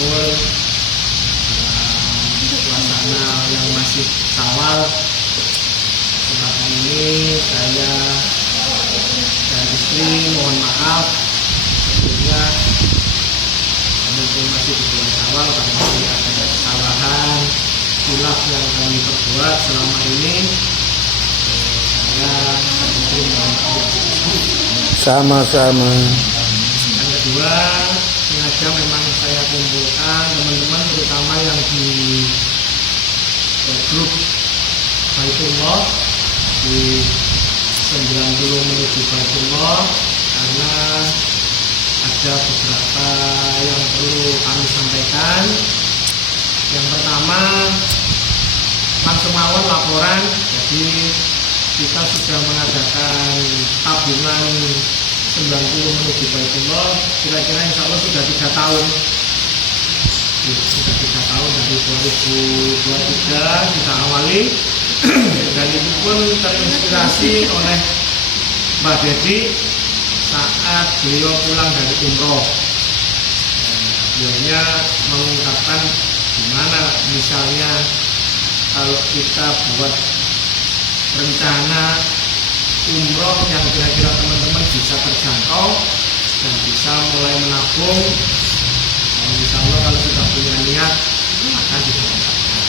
berkumpul dalam suasana yang masih Syawal. Kesempatan ini saya dan istri mohon maaf tentunya mungkin masih di bulan Syawal barangkali ada kesalahan khilaf yang kami perbuat selama ini. Saya mungkin mohon maaf. Sama-sama. Yang kedua, sengaja memang saya kumpulkan teman-teman terutama yang di grup Baitullah di 90 menuju Baitullah, karena ada beberapa yang perlu kami sampaikan. Yang pertama, langsung awal laporan. Jadi kita sudah mengadakan tabungan 90 menuju Baitullah, kira-kira insya Allah sudah 3 tahun. Sudah 3 tahun dari 2023 kita awali. Dan itu pun terinspirasi oleh Mbak Dedi saat beliau pulang dari umroh. Beliaunya mengungkapkan gimana misalnya kalau kita buat rencana umroh yang kira-kira teman-teman bisa terjangkau dan bisa mulai menabung, dan insya Allah kalau sudah punya niat akan diberangkatkan.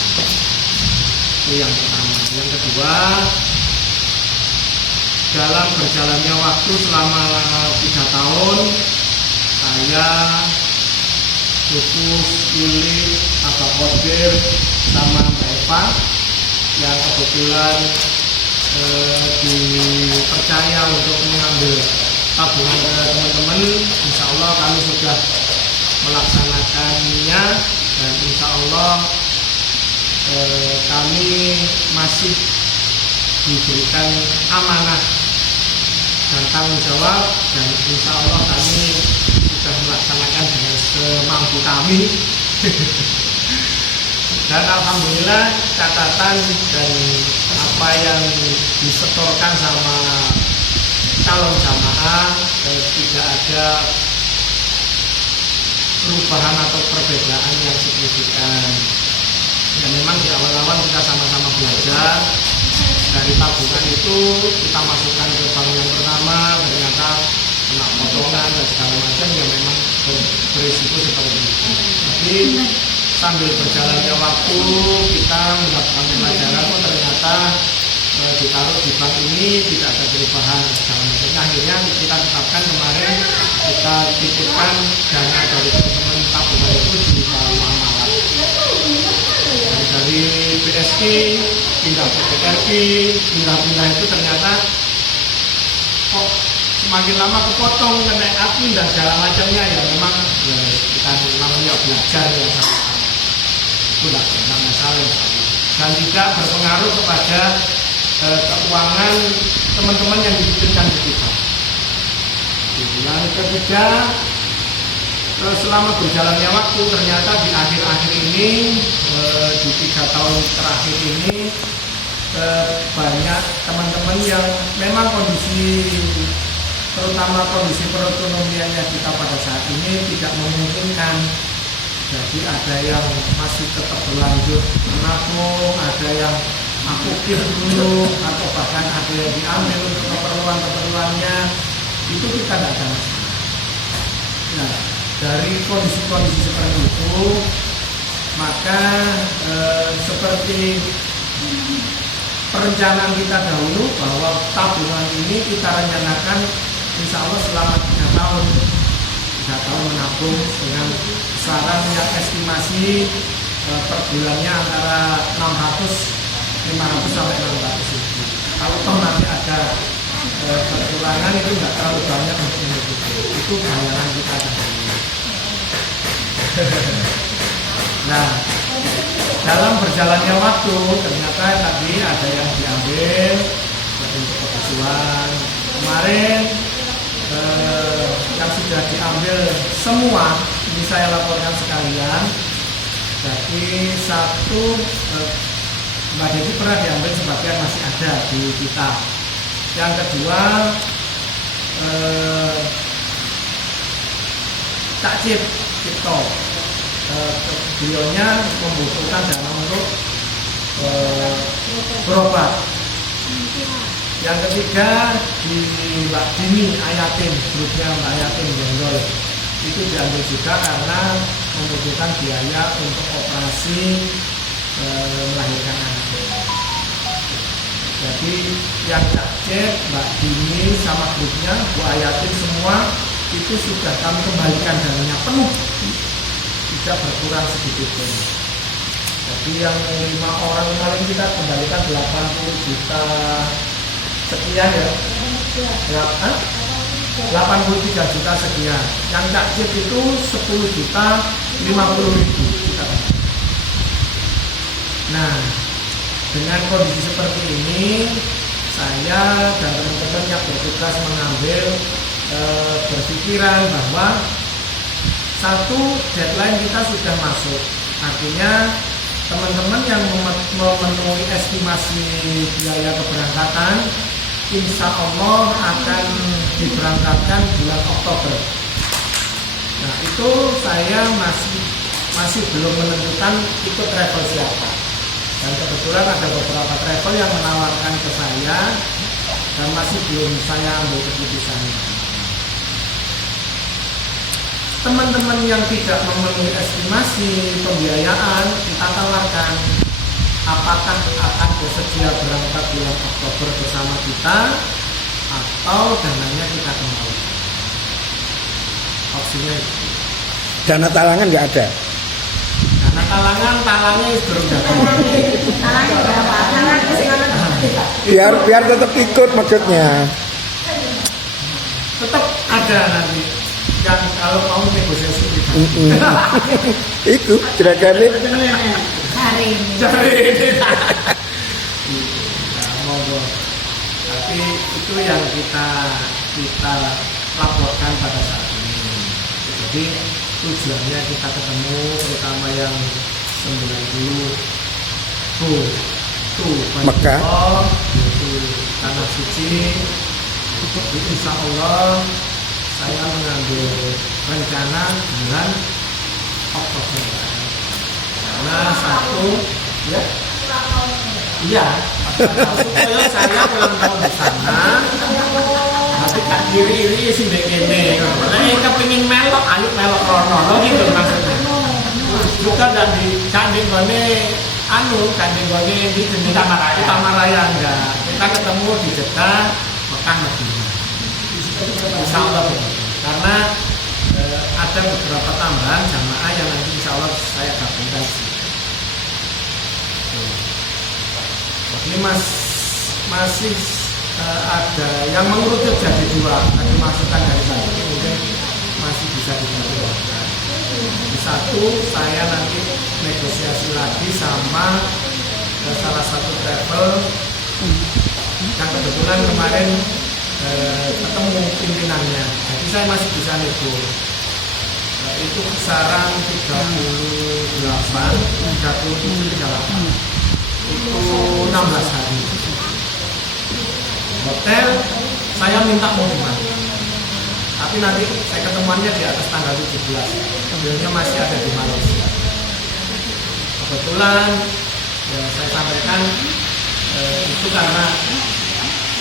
Itu yang pertama. Yang kedua, dalam berjalannya waktu selama 3 tahun, saya, Khusus, Yuli, Abah Kodir, sama Mbak Eva yang kebetulan dipercaya untuk mengambil tabungan teman-teman. Insya Allah kami sudah melaksanakannya, dan insya Allah kami masih diberikan amanah dan tanggung jawab, dan insya Allah kami sudah melaksanakan dengan semampu kami. Dan alhamdulillah catatan dan apa yang disetorkan sama calon jamaah tidak ada perubahan atau perbedaan yang signifikan. Ya memang di awal-awal kita sama-sama belajar. Dari tabungan itu kita masukkan ke bank yang pertama, ternyata kena potongan dan segala macam, yang memang berisiko seperti itu. Tapi sambil berjalannya waktu kita mendapatkan pelajaran, ternyata ditaruh di bank ini tidak ada perubahan segala macam. Akhirnya kita tetapkan kemarin, kita titipkan dana dari teman-teman tabungan itu di bank muamalah. Dari BSI pindah ke BRI, pindah-pindah itu ternyata kok semakin lama kepotong kena admin dan segala macamnya. Ya memang ya, kita namanya belajar ya sama-sama. Itu lah masalah, dan tidak berpengaruh kepada keuangan teman-teman yang dititipkan di kita. Yang ketiga, selama berjalannya waktu ternyata di akhir-akhir ini, di 3 tahun terakhir ini, banyak teman-teman yang memang kondisi, terutama kondisi perekonomiannya kita pada saat ini tidak memungkinkan. Jadi ada yang masih tetap berlanjut menabung, ada yang aktif dulu, atau bahkan ada yang diambil untuk keperluan-keperluannya. Itu kita tidak ada masalah. Nah, dari kondisi-kondisi seperti itu, maka seperti perencanaan kita dahulu bahwa tabungan ini kita rencanakan insya Allah selama 3 tahun menabung dengan besaran yang estimasi per bulannya antara 500 sampai 600 ribu. Kalau toh nanti ada kekurangan itu nggak terlalu banyak untuk menutupi. Itu bayaran kita dahulu. Nah, dalam berjalannya waktu ternyata tadi ada yang diambil untuk kebutuhan. Kemarin yang sudah diambil semua ini saya laporkan sekalian. Jadi satu Mbak Dedi pernah diambil, sebagian masih ada di kita. Yang kedua Cak Cipto beliaunya membutuhkan dana untuk berobat. Yang ketiga di Mbak Dini Ayatin, grupnya Mbak Ayatin Gendol, itu diambil juga karena membutuhkan biaya untuk operasi melahirkan anak. Jadi yang Cak Cep, Mbak Dini sama grupnya Bu Ayatin semua itu sudah kami kembalikan dananya penuh, tidak berkurang sedikit pun. Jadi yang 5 orang kemarin kita kembalikan 80 juta sekian ya, 83 juta sekian. Yang Cak Cip itu 10 juta 50 ribu kita. Nah, dengan kondisi seperti ini, saya dan teman-teman yang bertugas mengambil berpikiran bahwa satu, deadline kita sudah masuk. Artinya teman-teman yang memenuhi estimasi biaya keberangkatan, insya Allah akan diberangkatkan bulan Oktober. Nah, itu saya masih belum menentukan ikut travel siapa. Dan kebetulan ada beberapa travel yang menawarkan ke saya dan masih belum saya ambil keputusannya. Teman-teman yang tidak memenuhi estimasi pembiayaan, kita tawarkan apakah akan bersedia berangkat bulan Oktober bersama kita atau dananya kita kembali. Opsinya itu. Dana talangan nggak ada. Dana talangnya belum datang. Talangnya berapa? Biar tetap ikut maksudnya. Tetap ada nanti. Yang kalau mau negosiasi kita. Itu kira-kira Hari ini. Monggo. Tapi itu yang kita laporkan pada saat ini. Jadi tujuannya kita ketemu, terutama yang 90 Mekah, itu tanah suci. Jadi insya Allah saya mengambil rencana bulan Oktober. Karena satu, ya, iya, supaya saya ulang tahun di sana. Tapi tak diri sih begini. Nah, kepingin melok, ayo melok rono, gitu maksudnya. Juga dan di Candi Gone, Candi Gone di Tamaraya enggak. Kita ketemu di Jeddah, Mekah, Madinah. Insya Allah karena ada beberapa tambahan jamaah yang nanti insya Allah saya gabungkan. Ini masih ada yang mengerucut jadi 2. Tadi masukan dari saya mungkin masih bisa dilakukan. Di satu saya nanti negosiasi lagi sama salah satu travel yang kebetulan kemarin ketemu pimpinannya, jadi saya masih bisa nego. Itu kisaran 38, itu 16 hari. Hotel saya minta pengumuman, tapi nanti saya ketemuannya di atas tanggal 17. Beliaunya masih ada di Malaysia. Kebetulan saya sampaikan itu karena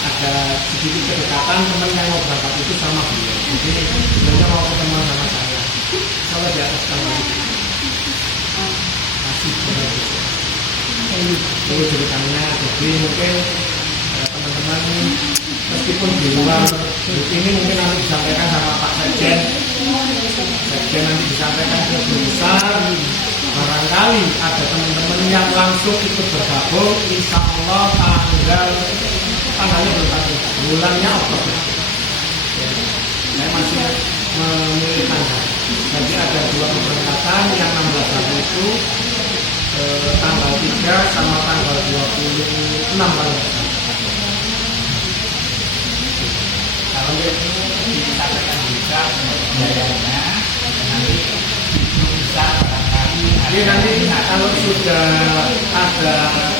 ada sedikit kedekatan teman yang mau berangkat itu sama beliau. Jadi beliau mau ketemu sama saya. Kalau di atas tanggal masih itu ceritanya. Jadi mungkin teman-teman meskipun di luar ini mungkin nanti disampaikan sama Pak Sekjen. Sekjen nanti disampaikan ke guru besar. Barangkali ada teman-teman yang langsung ikut bergabung. Insya Allah tanggalnya belum pasti, bulannya Oktober. Saya masih memilih tanggal. Jadi ada 2 keberangkatan yang 16 hari itu tanggal 3 sama tanggal 26 Maret. Kalau disampaikan juga biayanya nanti bisa barangkali. Jadi nanti kalau sudah ada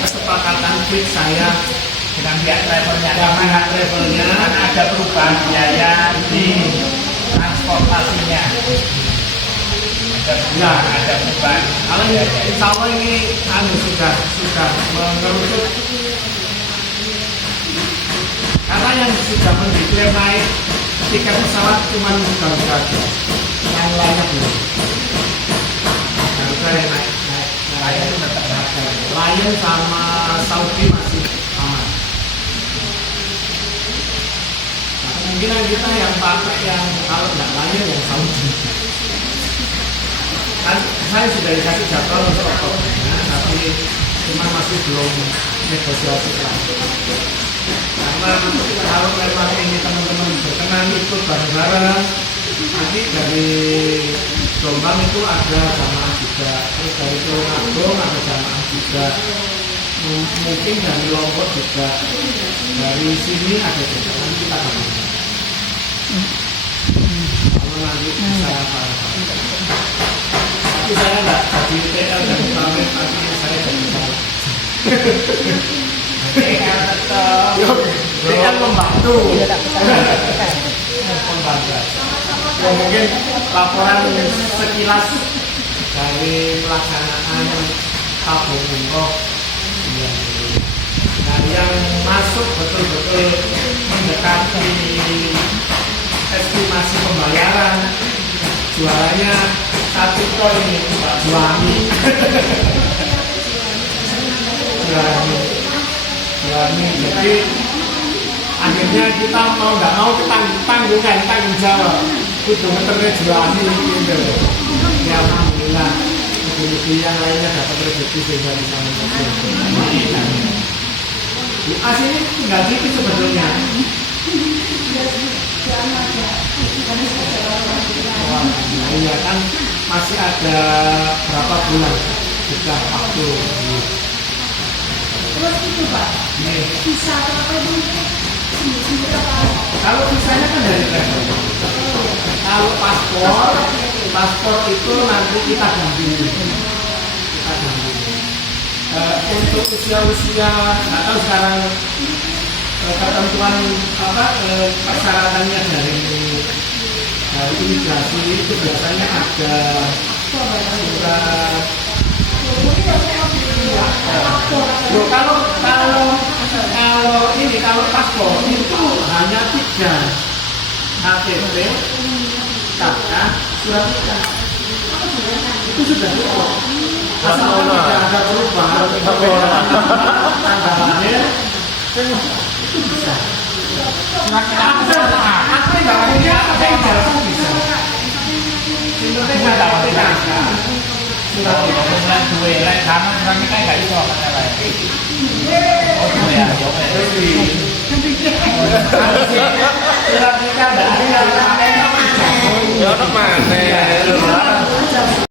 kesepakatan fix saya dengan pihak travelnya, karena ada perubahan biaya di transportasinya. Enggak ada beban. Kalau insya Allah ini sudah mengerucut. Karena yang sudah mendeklarasi naik tiket pesawat cuma Garuda aja, yang lainnya belum. Garuda yang naik. Lion itu tetap harga. Lion sama Saudi masih aman. Nah, kemungkinan kita yang pakai yang kalau nggak Lion yang Saudi. Kan saya sudah dikasih jadwal untuk Oktobernya, tapi cuma masih belum negosiasi lagi. Karena kalau memang ini teman-teman berkenan ikut bareng-bareng, nanti dari Jombang itu ada jamaah juga, terus dari Tulungagung ada jamaah juga, mungkin dari Lombok juga, dari sini ada juga, nanti kita akan kalau nanti bisa apa-apa. Tapi saya enggak jadi TL dan pamit, nanti saya jadi tahu. TL membantu. Ya, mungkin laporan sekilas dari pelaksanaan tabung umroh. Nah, yang masuk betul-betul mendekati estimasi pembayaran, jualannya satu ini Pak Juami. Jadi akhirnya kita mau nggak mau tanggung jawab kudu ngeternya Juami gitu. Ya alhamdulillah ibu-ibu yang lainnya dapat rezeki sehingga bisa mengerjakan. Bu As ini tinggal dikit sebetulnya. Iya kan masih ada berapa bulan sudah waktu. Terus itu Pak, visa apa itu? Kalau visanya kan dari travel. Kalau paspor itu nanti kita dampingi. Untuk usia nggak tahu sekarang ketentuan persyaratannya dari imigrasi itu biasanya ada surat. Kalau paspor itu hanya 3 KTP, KK, surat nikah. Itu sudah cukup. Asal tidak ada perubahan tanggal lahir, itu bisa. Apa yang lahirnya ada ijazah bisa. Itu tidak dapat nikah. Surat nikah dua, lek sama surat nikah nggak bisa kan oh ya, surat nikah nggak ada. Ya mana?